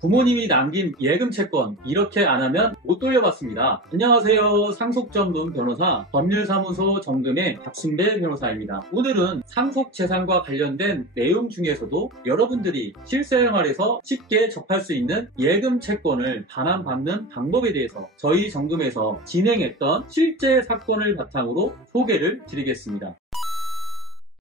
부모님이 남긴 예금 채권 이렇게 안 하면 못 돌려받습니다. 안녕하세요. 상속전문 변호사 법률사무소 정금의 박순배 변호사입니다. 오늘은 상속재산과 관련된 내용 중에서도 여러분들이 실생활에서 쉽게 접할 수 있는 예금 채권을 반환받는 방법에 대해서 저희 정금에서 진행했던 실제 사건을 바탕으로 소개를 드리겠습니다.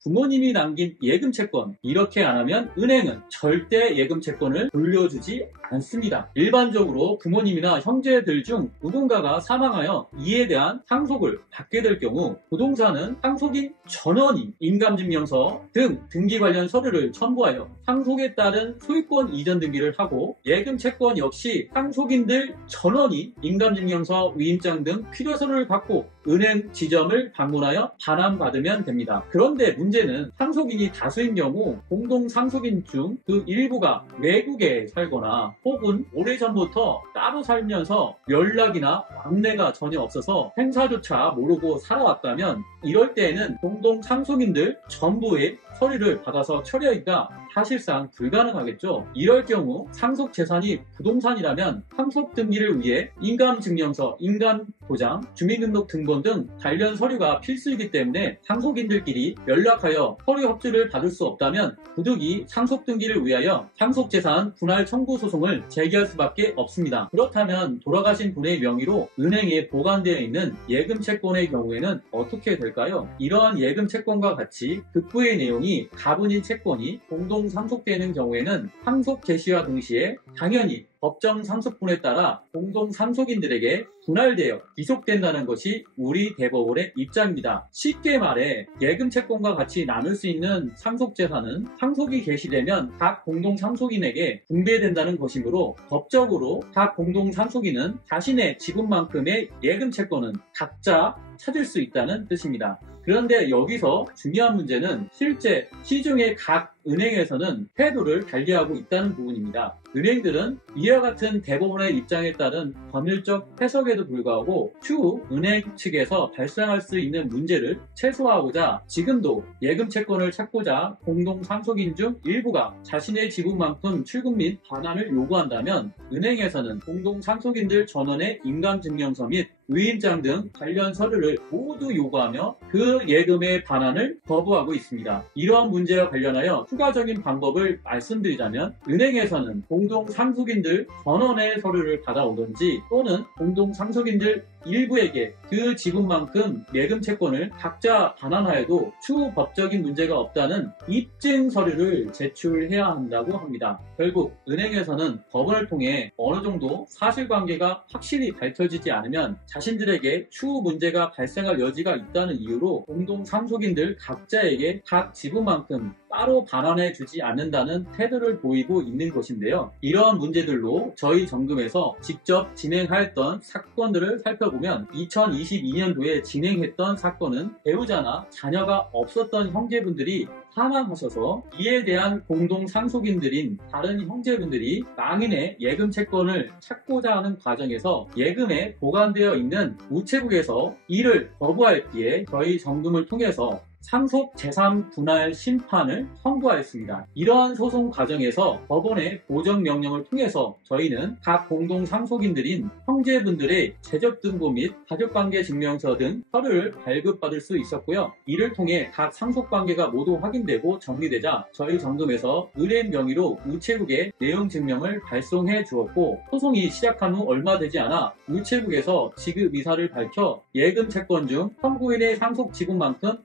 부모님이 남긴 예금 채권 이렇게 안 하면 은행은 절대 예금 채권을 돌려주지 않습니다. 일반적으로 부모님이나 형제들 중 누군가가 사망하여 이에 대한 상속을 받게 될 경우 부동산은 상속인 전원이 인감증명서 등 등기 관련 서류를 첨부하여 상속에 따른 소유권 이전 등기를 하고 예금 채권 역시 상속인들 전원이 인감증명서, 위임장 등 필요서를 받고 은행 지점을 방문하여 반환받으면 됩니다. 그런데 문제는 상속인이 다수인 경우 공동 상속인 중 그 일부가 외국에 살거나 혹은 오래전부터 따로 살면서 연락이나 왕래가 전혀 없어서 행사조차 모르고 살아왔다면 이럴 때에는 공동 상속인들 전부의 서류를 받아서 처리하기가 사실상 불가능하겠죠. 이럴 경우 상속 재산이 부동산이라면 상속 등기를 위해 인감증명서, 인감도장, 주민등록등본 등 관련 서류가 필수이기 때문에 상속인들끼리 연락하여 서류 협조를 받을 수 없다면 부득이 상속 등기를 위하여 상속재산 분할 청구 소송을 제기할 수밖에 없습니다. 그렇다면 돌아가신 분의 명의로 은행에 보관되어 있는 예금 채권의 경우에는 어떻게 될까요? 이러한 예금 채권과 같이 극부의 내용이 가분인 채권이 공동 상속되는 경우에는 상속 개시와 동시에 당연히 법정 상속분에 따라 공동 상속인들에게 분할되어 기속된다는 것이 우리 대법원의 입장입니다. 쉽게 말해 예금 채권과 같이 나눌 수 있는 상속재산은 상속이 개시되면 각 공동 상속인에게 분배된다는 것이므로 법적으로 각 공동 상속인은 자신의 지분만큼의 예금 채권은 각자 찾을 수 있다는 뜻입니다. 그런데 여기서 중요한 문제는 실제 시중의 각 은행에서는 태도를 달리하고 있다는 부분입니다. 은행들은 이와 같은 대법원의 입장에 따른 법률적 해석에도 불구하고 추후 은행 측에서 발생할 수 있는 문제를 최소화하고자 지금도 예금 채권을 찾고자 공동 상속인 중 일부가 자신의 지분만큼 출금 및 반환을 요구한다면 은행에서는 공동 상속인들 전원의 인감증명서 및 위임장 등 관련 서류를 모두 요구하며 그 예금의 반환을 거부하고 있습니다. 이러한 문제와 관련하여 추가적인 방법을 말씀드리자면 은행에서는 공동 상속인들 전원의 서류를 받아오든지 또는 공동 상속인들 일부에게 그 지분만큼 예금 채권을 각자 반환하여도 추후 법적인 문제가 없다는 입증 서류를 제출해야 한다고 합니다. 결국 은행에서는 법원을 통해 어느 정도 사실관계가 확실히 밝혀지지 않으면 자신들에게 추후 문제가 발생할 여지가 있다는 이유로 공동 상속인들 각자에게 각 지분만큼 따로 반환해 주지 않는다는 태도를 보이고 있는 것인데요. 이러한 문제들로 저희 정금에서 직접 진행하였던 사건들을 살펴보면 2022년도에 진행했던 사건은 배우자나 자녀가 없었던 형제분들이 사망하셔서 이에 대한 공동 상속인들인 다른 형제분들이 망인의 예금 채권을 찾고자 하는 과정에서 예금에 보관되어 있는 우체국에서 이를 거부하였기에 저희 정금을 통해서 상속 재산 분할 심판을 청구하였습니다. 이러한 소송 과정에서 법원의 보정 명령을 통해서 저희는 각 공동 상속인들인 형제분들의 재적등본 및 가족관계 증명서 등 서류를 발급받을 수 있었고요. 이를 통해 각 상속관계가 모두 확인되고 정리되자 저희 정금에서 의뢰인 명의로 우체국에 내용 증명을 발송해 주었고 소송이 시작한 후 얼마 되지 않아 우체국에서 지급 의사를 밝혀 예금 채권 중 청구인의 상속 지분만큼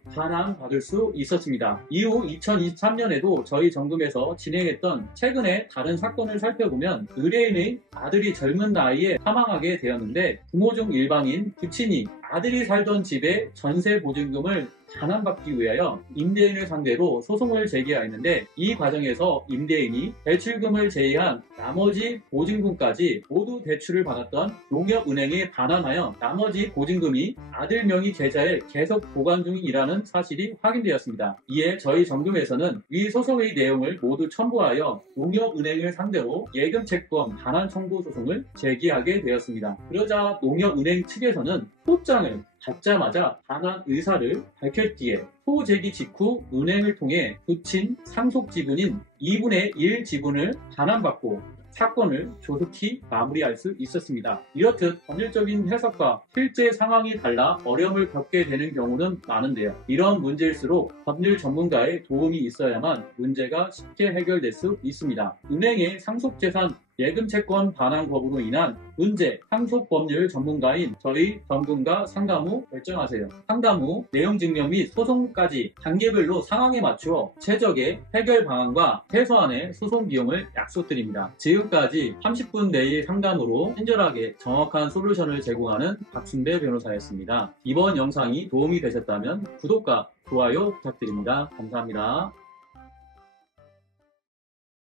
받을 수 있었습니다. 이후 2023년에도 저희 정금에서 진행했던 최근의 다른 사건을 살펴보면 의뢰인의 아들이 젊은 나이에 사망하게 되었는데 부모 중 일방인 부친이 아들이 살던 집에 전세 보증금을 반환받기 위하여 임대인을 상대로 소송을 제기하였는데 이 과정에서 임대인이 대출금을 제외한 나머지 보증금까지 모두 대출을 받았던 농협은행에 반환하여 나머지 보증금이 아들 명의 계좌에 계속 보관 중이라는 사실이 확인되었습니다. 이에 저희 정금에서는 위 소송의 내용을 모두 첨부하여 농협은행을 상대로 예금채권 반환 청구 소송을 제기하게 되었습니다. 그러자 농협은행 측에서는 소장을 받자마자 반환 의사를 밝혔기에 소제기 직후 은행을 통해 부친 상속 지분인 2분의 1 지분을 반환받고 사건을 조속히 마무리할 수 있었습니다. 이렇듯 법률적인 해석과 실제 상황이 달라 어려움을 겪게 되는 경우는 많은데요. 이런 문제일수록 법률 전문가의 도움이 있어야만 문제가 쉽게 해결될 수 있습니다. 은행의 상속재산 예금채권 반환 거부로 인한 문제 상속법률 전문가인 저희 전문가 상담 후 결정하세요. 상담 후 내용 증명 및 소송까지 단계별로 상황에 맞추어 최적의 해결 방안과 최소한의 소송 비용을 약속드립니다. 지금까지 30분 내의 상담으로 친절하게 정확한 솔루션을 제공하는 박순배 변호사였습니다. 이번 영상이 도움이 되셨다면 구독과 좋아요 부탁드립니다. 감사합니다.